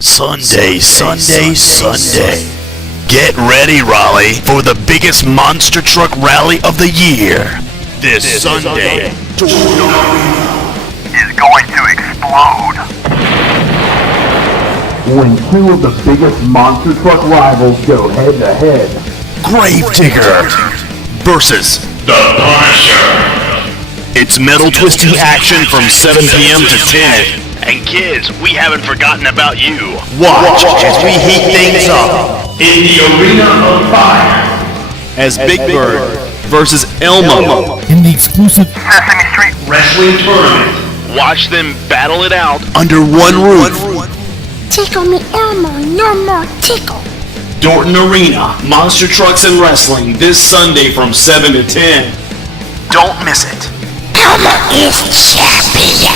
Sunday. Get ready, Raleigh, for the biggest monster truck rally of the year. This Sunday, is going to explode. When two of the biggest monster truck rivals go head-to-head. Gravedigger versus The Punisher. It's metal twisting action from 7 p.m. to 10. And kids, we haven't forgotten about you. Watch as we heat things up In the Arena of Fire. as Big Bird versus Elmo in the exclusive Sesame Street. Wrestling Tournament. Watch them battle it out. under one roof. Tickle me, Elmo, no more tickle. Dorton Arena, Monster Trucks and Wrestling this Sunday from 7 to 10. Don't miss it. Elmo is champion.